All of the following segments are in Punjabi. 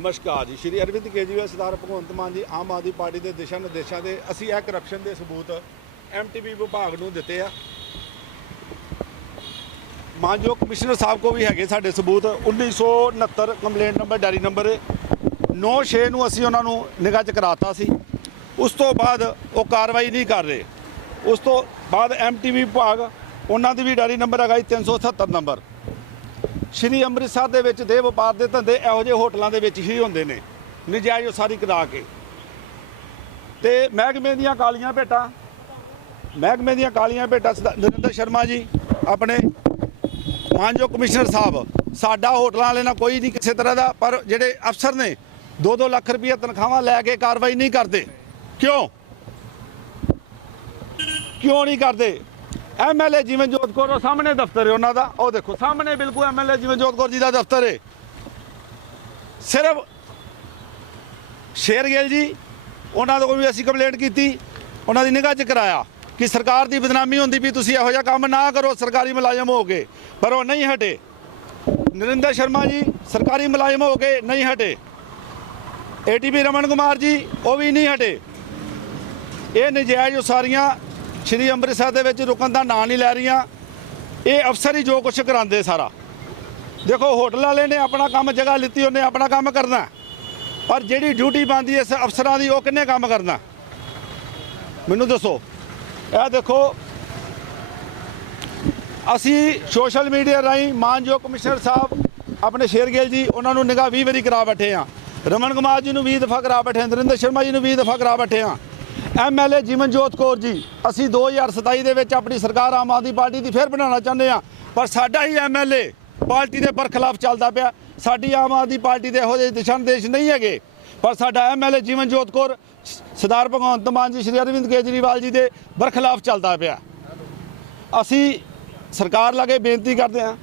ਨਮਸਕਾਰ ਜੀ। ਸ਼੍ਰੀ ਅਰਵਿੰਦ ਕੇਜਰੀਵਾਲ, ਸਰਦਾਰ ਭਗਵੰਤ ਮਾਨ ਜੀ, ਆਮ ਆਦਮੀ ਪਾਰਟੀ ਦੇ ਦਿਸ਼ਾ ਨਿਰਦੇਸ਼ਾਂ ਦੇ ਅਸੀਂ ਇਹ ਕਰਪਸ਼ਨ ਦੇ ਸਬੂਤ ਐਮਟੀਵੀ ਵਿਭਾਗ ਨੂੰ ਦਿੱਤੇ ਆ। ਮਾਨਯੋਗ ਕਮਿਸ਼ਨਰ ਸਾਹਿਬ ਕੋ ਵੀ ਹੈਗੇ ਸਾਡੇ ਸਬੂਤ। 1969 ਕੰਪਲੇਂਟ ਨੰਬਰ ਡਾਇਰੀ ਨੰਬਰ 96 ਨੂੰ ਅਸੀਂ ਉਹਨਾਂ ਨੂੰ ਨਿਗਾਹ ਚ ਕਰਾਤਾ ਸੀ। ਉਸ ਤੋਂ ਬਾਅਦ ਉਹ ਕਾਰਵਾਈ ਨਹੀਂ ਕਰ ਰਹੇ। ਉਸ ਤੋਂ ਬਾਅਦ ਐਮਟੀਵੀ ਵਿਭਾਗ ਉਹਨਾਂ ਦੀ ਵੀ ਡਾਇਰੀ ਨੰਬਰ ਹੈਗਾ ਜੀ 377 ਨੰਬਰ ਸ਼੍ਰੀ ਅੰਮ੍ਰਿਤਸਰ ਦੇ ਵਿੱਚ ਦੇ ਵਪਾਰ ਦੇ ਧੰਦੇ ਇਹੋ ਜਿਹੇ ਹੋਟਲਾਂ ਦੇ ਵਿੱਚ ਹੀ ਹੁੰਦੇ ਨੇ। ਨਜਾਇਜ਼ ਉਸਾਰੀ ਕਰਾ ਕੇ। ਤੇ ਮਹਿਕਮੇ ਦੀਆਂ ਕਾਲੀਆਂ ਭੇਟਾਂ। ਮਹਿਕਮੇ ਦੀਆਂ ਕਾਲੀਆਂ ਭੇਟਾਂ ਸਰਦਾਰ ਨਰਿੰਦਰ ਸ਼ਰਮਾ ਜੀ, ਆਪਣੇ ਮਾਨਯੋਗ ਕਮਿਸ਼ਨਰ ਸਾਹਿਬ, ਸਾਡਾ ਹੋਟਲਾਂ ਵਾਲੇ ਨਾਲ ਕੋਈ ਨਹੀਂ ਕਿਸੇ ਤਰ੍ਹਾਂ ਦਾ, ਪਰ ਜਿਹੜੇ ਅਫਸਰ ਨੇ 2-2 ਲੱਖ ਰੁਪਏ ਤਨਖਾਹਾਂ ਲੈ ਕੇ ਕਾਰਵਾਈ ਨਹੀਂ ਕਰਦੇ। ਕਿਉਂ? ਕਿਉਂ ਨਹੀਂ ਕਰਦੇ? ਐਮਐਲਏ ਜਿਵੇਂ ਜੋਤ ਕੌਰ, ਉਹ ਸਾਹਮਣੇ ਦਫ਼ਤਰ ਹੈ ਉਹਨਾਂ ਦਾ। ਉਹ ਦੇਖੋ, ਸਾਹਮਣੇ ਬਿਲਕੁਲ ਐਮਐਲਏ ਜਿਵੇਂ ਜੋਤ ਕੌਰ ਜੀ ਦਾ ਦਫ਼ਤਰ ਹੈ। ਸਿਰਫ ਸ਼ੇਰ ਗਿੱਲ ਜੀ, ਉਹਨਾਂ ਤੋਂ ਵੀ ਅਸੀਂ ਕੰਪਲੇਂਟ ਕੀਤੀ, ਉਹਨਾਂ ਦੀ ਨਿਗਾਹ 'ਚ ਕਰਾਇਆ ਕਿ ਸਰਕਾਰ ਦੀ ਬਦਨਾਮੀ ਹੁੰਦੀ ਵੀ ਤੁਸੀਂ ਇਹੋ ਜਿਹਾ ਕੰਮ ਨਾ ਕਰੋ, ਸਰਕਾਰੀ ਮੁਲਾਜ਼ਮ ਹੋ ਕੇ, ਪਰ ਉਹ ਨਹੀਂ ਹਟੇ। ਨਰਿੰਦਰ ਸ਼ਰਮਾ ਜੀ, ਸਰਕਾਰੀ ਮੁਲਾਜ਼ਮ ਹੋ ਕੇ ਨਹੀਂ ਹਟੇ। ਏਟੀਪੀ ਰਮਨ ਕੁਮਾਰ ਜੀ, ਉਹ ਵੀ ਨਹੀਂ ਹਟੇ। ਇਹ ਨਜਾਇਜ਼ ਉਸਾਰੀਆਂ ਸ਼੍ਰੀ ਅੰਮ੍ਰਿਤਸਰ ਦੇ ਵਿੱਚ ਰੁਕਣ ਦਾ ਨਾਂ ਨਹੀਂ ਲੈ ਰਹੀਆਂ। ਇਹ ਅਫਸਰ ਹੀ ਜੋ ਕੁਛ ਕਰਾਉਂਦੇ ਸਾਰਾ। ਦੇਖੋ, ਹੋਟਲ ਵਾਲੇ ਨੇ ਆਪਣਾ ਕੰਮ ਜਗ੍ਹਾ ਲਿੱਤੀ, ਉਹਨੇ ਆਪਣਾ ਕੰਮ ਕਰਨਾ ਪਰ ਜਿਹੜੀ ਡਿਊਟੀ ਬਣਦੀ ਇਸ ਅਫਸਰਾਂ ਦੀ, ਉਹ ਕਿੰਨੇ ਕੰਮ ਕਰਨਾ ਮੈਨੂੰ ਦੱਸੋ। ਇਹ ਦੇਖੋ, ਅਸੀਂ ਸੋਸ਼ਲ ਮੀਡੀਆ ਰਾਹੀਂ ਮਾਨਯੋਗ ਕਮਿਸ਼ਨਰ ਸਾਹਿਬ, ਆਪਣੇ ਸ਼ੇਰਗਿੱਲ ਜੀ, ਉਹਨਾਂ ਨੂੰ ਨਿਗਾਹ 20 ਵਾਰੀ ਕਰਾ ਬੈਠੇ ਆ ਰਮਨ ਕੁਮਾਰ ਜੀ ਨੂੰ 20 ਦਫਾ ਕਰਾ ਬੈਠੇ ਆ ਨਰਿੰਦਰ ਸ਼ਰਮਾ ਜੀ ਨੂੰ 20 ਦਫਾ ਕਰਾ ਬੈਠੇ ਆ ਐਮਐਲਏ ਜੀਵਨਜੋਤ ਕੌਰ ਜੀ, ਅਸੀਂ 2027 ਦੇ ਵਿੱਚ ਆਪਣੀ ਸਰਕਾਰ ਆਮ ਆਦਮੀ ਪਾਰਟੀ ਦੀ ਫੇਰ ਬਣਾਉਣਾ ਚਾਹੁੰਦੇ ਆ ਪਰ ਸਾਡਾ ਹੀ ਐਮਐਲਏ ਪਾਰਟੀ ਦੇ ਬਰਖਲਾਫ ਚੱਲਦਾ ਪਿਆ। ਸਾਡੀ ਆਮ ਆਦਮੀ ਪਾਰਟੀ ਦੇ ਇਹੋ ਜਿਹੇ ਦਿਸ਼ਾ ਨਿਰਦੇਸ਼ ਨਹੀਂ ਹੈਗੇ। ਪਰ ਸਾਡਾ ਐਮਐਲਏ ਜੀਵਨਜੋਤ ਕੌਰ ਸਰਦਾਰ ਭਗਵੰਤ ਮਾਨ ਜੀ, ਸ਼੍ਰੀ ਅਰਵਿੰਦ ਕੇਜਰੀਵਾਲ ਜੀ ਦੇ ਬਰਖਲਾਫ ਚੱਲਦਾ ਪਿਆ। ਅਸੀਂ ਸਰਕਾਰ ਲਾਗੇ ਬੇਨਤੀ ਕਰਦੇ ਹਾਂ।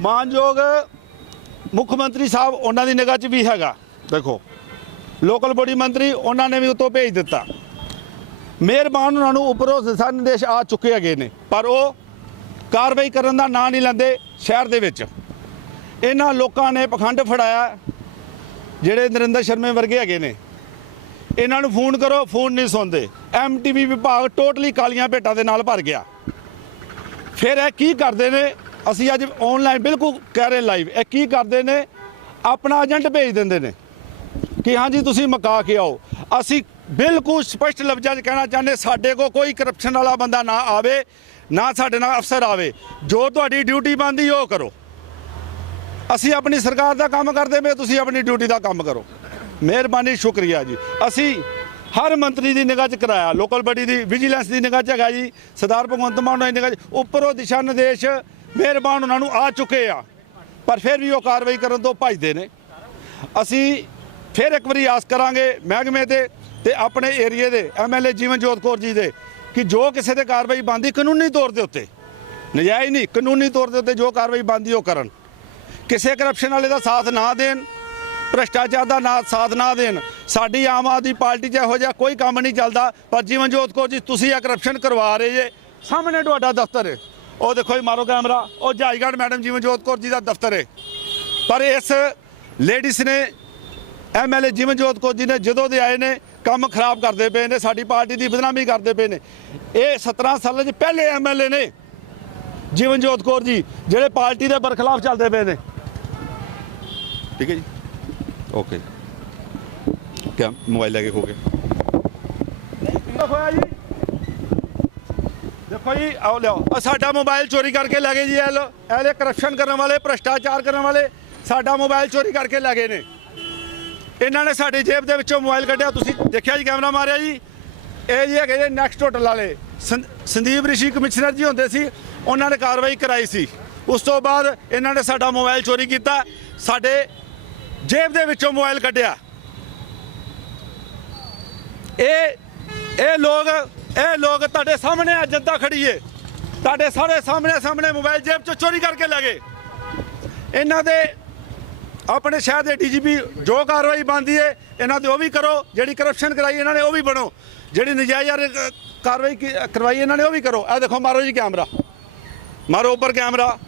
ਮਾਨਯੋਗ ਮੁੱਖ ਮੰਤਰੀ ਸਾਹਿਬ, ਉਹਨਾਂ ਦੀ ਨਿਗਾਹ 'ਚ ਵੀ ਹੈਗਾ। ਦੇਖੋ ਲੋਕਲ ਬੋਡੀ ਮੰਤਰੀ ਉਹਨਾਂ ਨੇ ਵੀ ਉਤੋਂ ਭੇਜ ਦਿੱਤਾ। ਮਿਹਰਬਾਨ ਉਹਨਾਂ ਨੂੰ ਉੱਪਰੋਂ ਦਿਸ਼ਾ ਨਿਰਦੇਸ਼ ਆ ਚੁੱਕੇ ਹੈਗੇ ਨੇ, ਪਰ ਉਹ ਕਾਰਵਾਈ ਕਰਨ ਦਾ ਨਾਂ ਨਹੀਂ ਲੈਂਦੇ ਸ਼ਹਿਰ ਦੇ ਵਿੱਚ। ਇਹਨਾਂ ਲੋਕਾਂ ਨੇ ਪਖੰਡ ਫੜਾਇਆ, ਜਿਹੜੇ ਨਰਿੰਦਰ ਸ਼ਰਮੇ ਵਰਗੇ ਹੈਗੇ ਨੇ। ਇਹਨਾਂ ਨੂੰ ਫੋਨ ਕਰੋ, ਫੋਨ ਨਹੀਂ ਸੁਣਦੇ। ਐਮਟੀਵੀ ਵਿਭਾਗ ਟੋਟਲੀ ਕਾਲੀਆਂ ਭੇਟਾਂ ਦੇ ਨਾਲ ਭਰ ਗਿਆ। ਫਿਰ ਇਹ ਕੀ ਕਰਦੇ ਨੇ? ਅਸੀਂ ਅੱਜ ਆਨਲਾਈਨ ਬਿਲਕੁਲ ਕਹਿ ਰਹੇ ਲਾਈਵ ਇਹ ਕੀ ਕਰਦੇ ਨੇ? ਆਪਣਾ ਏਜੰਟ ਭੇਜ ਦਿੰਦੇ ਨੇ। ਕਿ ਹਾਂਜੀ, ਤੁਸੀਂ ਮਕਾ ਕੇ ਆਓ। ਅਸੀਂ ਬਿਲਕੁਲ ਸਪਸ਼ਟ ਲਫ਼ਜ਼ਾਂ 'ਚ ਕਹਿਣਾ ਚਾਹੁੰਦੇ, ਸਾਡੇ ਕੋਲ ਕੋਈ ਕਰਪਸ਼ਨ ਵਾਲਾ ਬੰਦਾ ਨਾ ਆਵੇ, ਨਾ ਸਾਡੇ ਨਾਲ ਅਫਸਰ ਆਵੇ। ਜੋ ਤੁਹਾਡੀ ਡਿਊਟੀ ਬਣਦੀ, ਉਹ ਕਰੋ। ਅਸੀਂ ਆਪਣੀ ਸਰਕਾਰ ਦਾ ਕੰਮ ਕਰਦੇ ਪਏ, ਤੁਸੀਂ ਆਪਣੀ ਡਿਊਟੀ ਦਾ ਕੰਮ ਕਰੋ। ਮਿਹਰਬਾਨੀ, ਸ਼ੁਕਰੀਆ ਜੀ। ਅਸੀਂ ਹਰ ਮੰਤਰੀ ਦੀ ਨਿਗਾਹ 'ਚ ਕਰਾਇਆ ਲੋਕਲ ਬਡੀ ਦੀ ਵਿਜੀਲੈਂਸ ਦੀ ਨਿਗਾਹ 'ਚ ਹੈਗਾ ਜੀ। ਸਰਦਾਰ ਭਗਵੰਤ ਮਾਨ ਦੀ ਨਿਗਾਹ 'ਚ ਉੱਪਰੋਂ ਦਿਸ਼ਾ ਨਿਰਦੇਸ਼ ਮਿਹਰਬਾਨ ਉਹਨਾਂ ਨੂੰ ਆ ਚੁੱਕੇ ਆ। ਪਰ ਫਿਰ ਵੀ ਉਹ ਕਾਰਵਾਈ ਕਰਨ ਤੋਂ ਭੱਜਦੇ ਨੇ। ਅਸੀਂ ਫਿਰ ਇੱਕ ਵਾਰੀ ਆਸ ਕਰਾਂਗੇ ਮਹਿਕਮੇ ਤੇ ਤੇ ਆਪਣੇ ਏਰੀਏ ਦੇ ਐਮਐਲਏ ਜੀਵਨਜੋਤ ਕੌਰ ਜੀ ਦੇ ਕਿ ਜੋ ਕਿਸੇ ਦੇ ਕਾਰਵਾਈ ਬੰਦੀ ਕਾਨੂੰਨੀ ਤੌਰ ਦੇ ਉੱਤੇ, ਨਜਾਇਜ਼ ਨਹੀਂ, ਕਾਨੂੰਨੀ ਤੌਰ ਦੇ ਉੱਤੇ ਜੋ ਕਾਰਵਾਈ ਬੰਦੀ ਉਹ ਕਰਨ। ਕਿਸੇ ਕਰਪਸ਼ਨ ਵਾਲੇ ਦਾ ਸਾਥ ਨਾ ਦੇਣ, ਭ੍ਰਸ਼ਟਾਚਾਰ ਦਾ ਨਾ ਸਾਥ ਨਾ ਦੇਣ, ਸਾਡੀ ਆਮ ਆਦਮੀ ਪਾਰਟੀ 'ਚ ਇਹੋ ਜਿਹਾ ਕੋਈ ਕੰਮ ਨਹੀਂ ਚੱਲਦਾ, ਪਰ ਜੀਵਨਜੋਤ ਕੌਰ ਜੀ, ਤੁਸੀਂ ਇਹ ਕਰਪਸ਼ਨ ਕਰਵਾ ਰਹੇ ਜੇ, ਸਾਹਮਣੇ ਤੁਹਾਡਾ ਦਫ਼ਤਰ ਹੈ ਉਹ ਦੇਖੋ ਜੀ, ਮਾਰੋ ਕੈਮਰਾ, ਉਹ ਜਹਾਈਗੜ੍ਹ ਮੈਡਮ ਜੀਵਨਜੋਤ ਕੌਰ ਜੀ ਦਾ ਦਫ਼ਤਰ ਹੈ ਪਰ ਇਸ ਲੇਡੀਜ਼ ਨੇ ਐਮਐਲਏ ਜੀਵਨਜੋਤ ਕੌਰ ਜੀ ਨੇ ਜਦੋਂ ਦੇ ਆਏ ਨੇ ਕੰਮ ਖਰਾਬ ਕਰਦੇ ਪਏ ਨੇ ਸਾਡੀ ਪਾਰਟੀ ਦੀ ਬਦਨਾਮੀ ਕਰਦੇ ਪਏ ਨੇ। ਇਹ 17 ਸਾਲਾਂ 'ਚ ਪਹਿਲੇ ਐਮਐਲਏ ਨੇ ਜੀਵਨਜੋਤ ਕੌਰ ਜੀ ਜਿਹੜੇ ਪਾਰਟੀ ਦੇ ਬਰਖਲਾਫ ਚੱਲਦੇ ਪਏ ਨੇ। ਠੀਕ ਹੈ ਜੀ। ਓਕੇ ਕਿਆ ਮੋਬਾਈਲ ਲੈ ਕੇ ਖੋ ਗਏ? ਹੋਇਆ ਜੀ? ਦੇਖੋ ਜੀ ਆਓ ਲਿਆਓ। ਸਾਡਾ ਮੋਬਾਈਲ ਚੋਰੀ ਕਰਕੇ ਲੈ ਗਏ ਜੀ ਇਹ ਲੋ ਕਰਪਸ਼ਨ ਕਰਨ ਵਾਲੇ ਭ੍ਰਸ਼ਟਾਚਾਰ ਕਰਨ ਵਾਲੇ ਸਾਡਾ ਮੋਬਾਈਲ ਚੋਰੀ ਕਰਕੇ ਲੈ ਗਏ ਨੇ। ਇਹਨਾਂ ਨੇ ਸਾਡੀ ਜੇਬ ਦੇ ਵਿੱਚੋਂ ਮੋਬਾਈਲ ਕੱਢਿਆ, ਤੁਸੀਂ ਦੇਖਿਆ ਜੀ ਕੈਮਰਾ ਮਾਰਿਆ ਜੀ? ਇਹ ਜੀ ਹੈਗੇ ਜੀ ਨੈਕਸਟ ਹੋਟਲ ਵਾਲੇ। ਸੰਦੀਪ ਰਿਸ਼ੀ ਕਮਿਸ਼ਨਰ ਜੀ ਹੁੰਦੇ ਸੀ, ਉਹਨਾਂ ਨੇ ਕਾਰਵਾਈ ਕਰਾਈ ਸੀ। ਉਸ ਤੋਂ ਬਾਅਦ ਇਹਨਾਂ ਨੇ ਸਾਡਾ ਮੋਬਾਈਲ ਚੋਰੀ ਕੀਤਾ, ਸਾਡੇ ਜੇਬ ਦੇ ਵਿੱਚੋਂ ਮੋਬਾਈਲ ਕੱਢਿਆ। ਇਹ ਇਹ ਲੋਕ ਇਹ ਲੋਕ ਤੁਹਾਡੇ ਸਾਹਮਣੇ ਆ, ਜਨਤਾ ਖੜੀ ਏ। ਤੁਹਾਡੇ ਸਾਰੇ ਸਾਹਮਣੇ ਸਾਹਮਣੇ ਮੋਬਾਈਲ ਜੇਬ ਚੋਂ ਚੋਰੀ ਕਰਕੇ ਲੈ ਗਏ। ਇਹਨਾਂ ਦੇ ਆਪਣੇ ਸ਼ਹਿਰ ਦੇ ਡੀਜੀਪੀ ਜੋ ਕਾਰਵਾਈ ਬਣਦੀ ਹੈ, ਇਹਨਾਂ ਤੇ ਉਹ ਵੀ ਕਰੋ, ਜਿਹੜੀ ਕਰਪਸ਼ਨ ਕਰਾਈ ਇਹਨਾਂ ਨੇ ਉਹ ਵੀ ਬਣੋ। ਜਿਹੜੀ ਨਜਾਇਜ਼ ਕਾਰਵਾਈ ਕਰਵਾਈ ਇਹਨਾਂ ਨੇ ਉਹ ਵੀ ਕਰੋ। ਇਹ ਦੇਖੋ, ਮਾਰੋ ਜੀ ਕੈਮਰਾ। ਮਾਰੋ ਉੱਪਰ ਕੈਮਰਾ।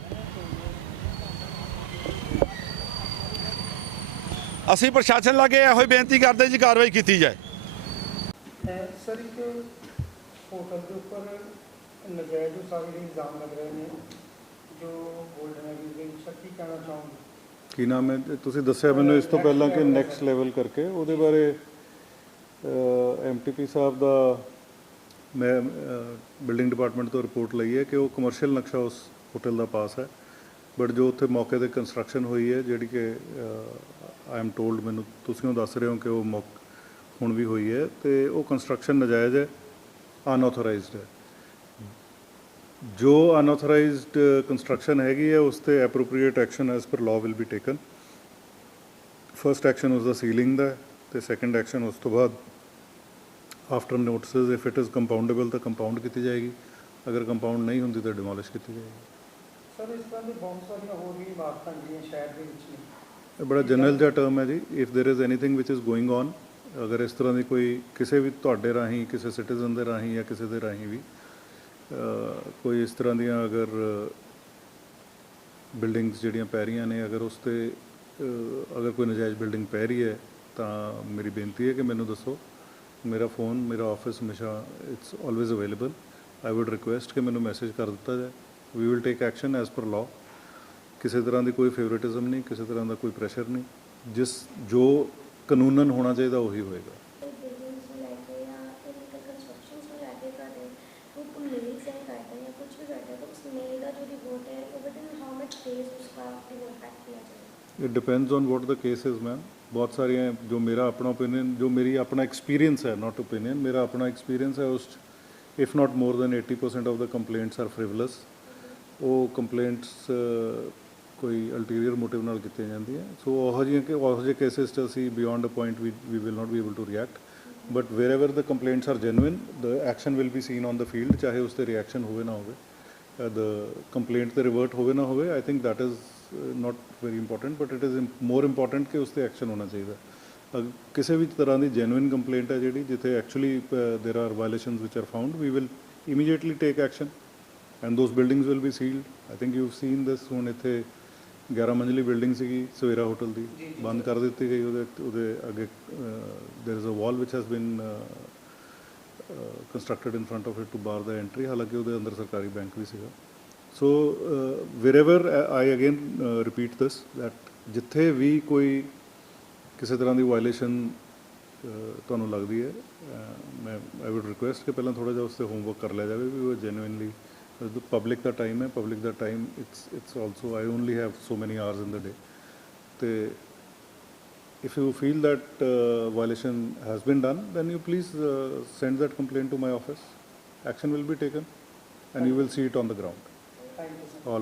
ਅਸੀਂ ਪ੍ਰਸ਼ਾਸਨ ਲਾਗੇ ਇਹੋ ਹੀ ਬੇਨਤੀ ਕਰਦੇ ਜੀ, ਕਾਰਵਾਈ ਕੀਤੀ ਜਾਏ। ਸਰ, ਇੱਕ ਹੋਟਲ ਦੇ ਉੱਪਰ ਨਜਾਇਜ਼ ਉਸਾਰੀ ਦੇ ਇਲਜ਼ਾਮ ਲੱਗ ਰਹੇ ਨੇ, ਜੋ ਗੋਲਡਨ ਐਵੀ ਦੇ ਵਿੱਚ ਕੀ ਕਹਿਣਾ ਚਾਹੋਗੇ? ਕੀ ਨਾਮ ਹੈ? ਤੁਸੀਂ ਦੱਸਿਆ ਮੈਨੂੰ ਇਸ ਤੋਂ ਪਹਿਲਾਂ ਕਿ ਨੈਕਸਟ ਲੈਵਲ ਕਰਕੇ। ਉਹਦੇ ਬਾਰੇ ਐਮਟੀਪੀ ਸਾਹਿਬ ਦਾ ਮੈਂ ਬਿਲਡਿੰਗ ਡਿਪਾਰਟਮੈਂਟ ਤੋਂ ਰਿਪੋਰਟ ਲਈ ਹੈ ਕਿ ਉਹ ਕਮਰਸ਼ੀਅਲ ਨਕਸ਼ਾ ਉਸ ਹੋਟਲ ਦਾ ਪਾਸ ਹੈ। ਬਟ ਜੋ ਉੱਥੇ ਮੌਕੇ ਤੇ ਕੰਸਟਰਕਸ਼ਨ ਹੋਈ ਹੈ, ਜਿਹੜੀ ਕਿ ਆਈ ਐਮ ਟੋਲਡ ਮੈਨੂੰ, ਤੁਸੀਂ ਉਹ ਦੱਸ ਰਹੇ ਹੋ ਕਿ ਉਹ ਮੌਕ, ਹੁਣ ਵੀ ਹੋਈ ਹੈ। ਤੇ ਉਹ ਕੰਸਟਰਕਸ਼ਨ ਨਜਾਇਜ਼ ਹੈ ਅਨਆਥੋਰਾਈਜ਼ਡ ਹੈ। ਜੋ ਅਨਆਥੋਰਾਈਜ਼ਡ ਕੰਸਟਰਕਸ਼ਨ ਹੈਗੀ ਹੈ ਉਸ ਤੇ appropriate action as per law will be taken first action ਉਸ ਦਾ ਸੀਲਿੰਗ ਦਾ ਹੈ ਤੇ ਸੈਕੰਡ ਐਕਸ਼ਨ ਉਸ ਤੋਂ ਬਾਅਦ after notices if it is compoundable ਤਾਂ ਕੰਪਾਊਂਡ ਕੀਤੀ ਜਾਏਗੀ ਅਗਰ ਕੰਪਾਊਂਡ ਨਹੀਂ ਹੁੰਦੀ ਤਾਂ ਡਿਮੋਲਿਸ਼ ਕੀਤੀ ਜਾਏਗੀ ਸਰ ਇਸ ਤਰ੍ਹਾਂ ਦੇ ਬਹੁਤ ਸਾਰੀਆਂ ਹੋਰ ਵੀ ਇਮਾਰਤਾਂ ਜਿਹੜੀਆਂ ਸ਼ਹਿਰ ਦੇ ਵਿੱਚ ਨੇ ਇਹ ਬੜਾ ਜਨਰਲ ਜਿਹਾ ਟਰਮ ਹੈ ਜੀ if there is anything which is going on ਅਗਰ ਇਸ ਤਰ੍ਹਾਂ ਦੀ ਕੋਈ ਕਿਸੇ ਵੀ ਤੁਹਾਡੇ ਰਾਹੀਂ ਕਿਸੇ ਸਿਟੀਜ਼ਨ ਦੇ ਰਾਹੀਂ ਜਾਂ ਕਿਸੇ ਦੇ ਰਾਹੀਂ ਵੀ ਅ, ਕੋਈ ਇਸ ਤਰ੍ਹਾਂ ਦੀਆਂ ਅਗਰ ਬਿਲਡਿੰਗਸ ਜਿਹੜੀਆਂ ਪੈ ਰਹੀਆਂ ਨੇ, ਅਗਰ ਉਸ ਤੇ ਅਗਰ ਕੋਈ ਨਜਾਇਜ਼ ਬਿਲਡਿੰਗ ਪੈ ਰਹੀ ਹੈ, ਤਾਂ ਮੇਰੀ ਬੇਨਤੀ ਹੈ ਕਿ ਮੈਨੂੰ ਦੱਸੋ। ਮੇਰਾ ਫੋਨ, ਮੇਰਾ ਆਫਿਸ ਹਮੇਸ਼ਾ it's always available I would request ਕਿ ਮੈਨੂੰ ਮੈਸੇਜ ਕਰ ਦਿੱਤਾ ਜਾਏ। We will take action as per law ਕਿਸੇ ਤਰ੍ਹਾਂ ਦੀ ਕੋਈ ਫੇਵਰਿਟਿਜ਼ਮ ਨਹੀਂ, ਕਿਸੇ ਤਰ੍ਹਾਂ ਦਾ ਕੋਈ ਪ੍ਰੈਸ਼ਰ ਨਹੀਂ। ਜਿਸ, ਜੋ ਕਾਨੂੰਨਨ ਹੋਣਾ ਚਾਹੀਦਾ, ਉਹੀ ਹੋਏਗਾ। ਕੋਈ ਬਿਲਡਿੰਗਸ ਨੂੰ ਲੈ ਕੇ ਜਾਂ ਇਲੀਗਲ ਕੰਸਟਰਕਸ਼ਨਸ ਨੂੰ ਲੈ ਕੇ ਤੁਹਾਡੇ ਕੋਈ ਕੋਈ ਮੇਲ ਸੈਂਡ करते हैं या कुछ भी करते हैं तो उस मेल का जो रिपोर्ट है वो within how much days उसका रिपोर्ट बैक किया जाएगा it depends on what the case is ma'am ਬਹੁਤ ਸਾਰੀਆਂ ਜੋ ਮੇਰਾ ਆਪਣਾ ਓਪੀਨੀਅਨ ਜੋ ਮੇਰੀ ਆਪਣਾ ਐਕਸਪੀਰੀਅੰਸ ਹੈ ਨਾਟ ਓਪੀਨੀਅਨ ਮੇਰਾ ਆਪਣਾ ਐਕਸਪੀਰੀਅੰਸ ਹੈ ਉਸ if not more than 80% of the complaints are frivolous ਉਹ ਕੰਪਲੇਂਟਸ ਕੋਈ ਅਲਟੀਰੀਅਰ ਮੋਟਿਵ ਨਾਲ ਕੀਤੀਆਂ ਜਾਂਦੀਆਂ ਸੋ ਉਹ ਜਿਹੀਆਂ ਕਿ ਉਹ ਜਿਹੇ ਕੇਸਿਸ 'ਚ ਅਸੀਂ beyond a point we we will not be able to react but wherever the complaints are genuine the action will be seen on the field ਚਾਹੇ ਉਸ ਤੇ ਰਿਐਕਸ਼ਨ ਹੋਵੇ ਨਾ ਹੋਵੇ ਦ ਕੰਪਲੇਂਟ ਤੇ ਰਿਵਰਟ ਹੋਵੇ ਨਾ ਹੋਵੇ I think that is not very important but it is more important ਕਿ ਉਸ ਤੇ ਐਕਸ਼ਨ ਹੋਣਾ ਚਾਹੀਦਾ ਅਗ- ਕਿਸੇ ਵੀ ਤਰ੍ਹਾਂ ਦੀ ਜੈਨੂਇਨ ਕੰਪਲੇਂਟ ਹੈ ਜਿਹੜੀ ਜਿੱਥੇ actually there are violations which are found we will immediately take action and those buildings will be sealed i think you've seen this ਹੁਣ ਇੱਥੇ 11 ਮੰਜ਼ਲੀ ਬਿਲਡਿੰਗ ਸੀਗੀ ਸਵੇਰਾ ਹੋਟਲ ਦੀ ਬੰਦ ਕਰ ਦਿੱਤੀ ਗਈ ਉਹਦੇ ਉਹਦੇ ਅੱਗੇ there is a wall which has been uh, constructed in front of it to bar the entry ਹਾਲਾਂਕਿ ਉਹਦੇ ਅੰਦਰ ਸਰਕਾਰੀ ਬੈਂਕ ਵੀ ਸੀਗਾ so wherever I again repeat this that ਜਿੱਥੇ ਵੀ ਕੋਈ ਕਿਸੇ ਤਰ੍ਹਾਂ ਦੀ ਵਾਇਲੇਸ਼ਨ ਤੁਹਾਨੂੰ ਲੱਗਦੀ ਹੈ ਅਹ, ਮੈਂ ਆਈ ਵੁੱਡ ਰਿਕੁਐਸਟ ਕਿ ਪਹਿਲਾਂ ਥੋੜਾ ਜਿਹਾ ਉਸ ਤੇ ਹੋਮਵਰਕ ਕਰ ਲਿਆ ਜਾਵੇ ਵੀ ਉਹ ਜੈਨੂਇਨਲੀ ਪਬਲਿਕ ਦਾ ਟਾਈਮ ਹੈ public the time it's it's also I only have so many hours in ਦ ਡੇ ਤੇ if you feel that uh, violation has been done, then you please uh, send that complaint to my office. Action will be taken and you will see it on the ground. Thank you sir All right.